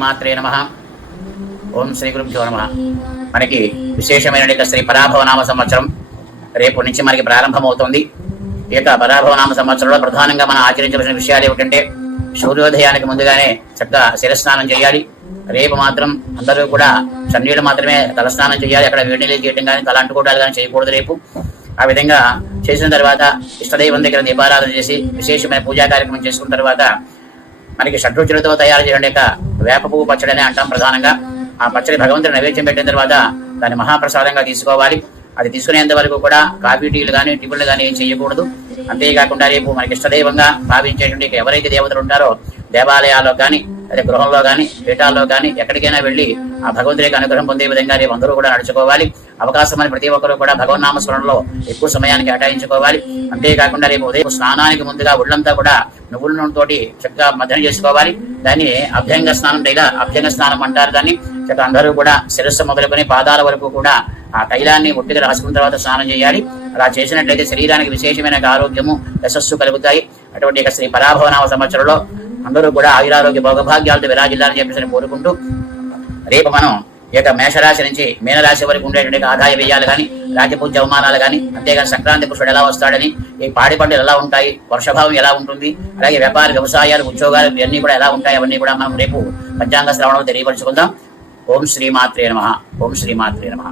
శ్రీమాత్రే నమః. ఓం శ్రీ గురుభ్యో నమః. మనకి విశేషమైన శ్రీ పరాభవనామ సంవత్సరం రేపు నుంచి మనకి ప్రారంభమవుతుంది. ఈ యొక్క పరాభవనామ సంవత్సరంలో ప్రధానంగా మనం ఆచరించవలసిన విషయాలు ఏమిటంటే, సూర్యోదయానికి ముందుగానే చక్కగా శిరస్నానం చేయాలి. రేపు మాత్రం అందరూ కూడా చన్నీళ్ళు మాత్రమే తలస్నానం చేయాలి. అక్కడ వేడి నీళ్ళు చేయడం కానీ తల అంటుకోవడాలు కానీ చేయకూడదు రేపు. ఆ విధంగా చేసిన తర్వాత ఇష్టదైవం దగ్గర దీపారాధన చేసి విశేషమైన పూజా కార్యక్రమం చేసుకున్న తర్వాత మనకి షడ్రుచులతో తయారు చేయడం యొక్క వేప పువ్వు పచ్చడి అని అంటాం ప్రధానంగా. ఆ పచ్చడి భగవంతుడి నైవేద్యం పెట్టిన తర్వాత దాన్ని మహాప్రసాదంగా తీసుకోవాలి. అది తీసుకునేంత వరకు కూడా కాఫీ టీలు కానీ టిఫిన్లు కానీ ఏం చేయకూడదు. అంతేకాకుండా రేపు మనకి ఇష్టదైవంగా భావించేటువంటి ఎవరైతే దేవతలు ఉంటారో దేవాలయాల్లో కానీ అదే గృహంలో కానీ పీఠాల్లో కానీ ఎక్కడికైనా వెళ్ళి ఆ భగవంతుడి యొక్క అనుగ్రహం పొందే విధంగా రేపు అందరూ కూడా నడుచుకోవాలి. అవకాశం అని ప్రతి ఒక్కరూ కూడా భగవన్నామస్మరణలో ఎక్కువ సమయాన్ని కేటాయించుకోవాలి. అంతేకాకుండా రేపు ఉదయం స్నానానికి ముందుగా ఒళ్ళంతా కూడా నువ్వుల నూనెతోటి చక్కగా మద్దన చేసుకోవాలి. దాన్ని అభ్యంగ స్నానం అభ్యంగ స్నానం అంటారు. దాన్ని చక్కగా అందరూ కూడా శిరస్సు మొదలుకొని పాదాల వరకు కూడా ఆ తైలాన్ని ఒట్టిగా రాసుకున్న తర్వాత స్నానం చేయాలి. అలా చేసినట్లయితే శరీరానికి విశేషమైన ఆరోగ్యము యశస్సు కలుగుతాయి. అటువంటి శ్రీ పరాభవనామ సంవత్సరంలో అందరూ కూడా ఆయురారోగ్య భోగభాగ్యాలతో విరాజిల్లాలని చెప్పేసి కోరుకుంటూ, రేపు మనం ఈ యొక్క మేషరాశి నుంచి మీనరాశి వరకు ఉండేటువంటి ఆదాయ వ్యయాలు కానీ రాజపూజ్య అవమానాలు కానీ, అంతేగాని సంక్రాంతి పురుషుడు ఎలా వస్తాడని, ఈ పాడి పంటలు ఎలా ఉంటాయి, వర్షభావం ఎలా ఉంటుంది, అలాగే వ్యాపార వ్యవసాయాలు ఉద్యోగాలు ఇవన్నీ కూడా ఎలా ఉంటాయి, అవన్నీ కూడా మనం రేపు పంచాంగ శ్రవణంలో తెలియపరుచుకుందాం. ఓం శ్రీమాత్రే నమః. ఓం శ్రీమాత్రే నమః.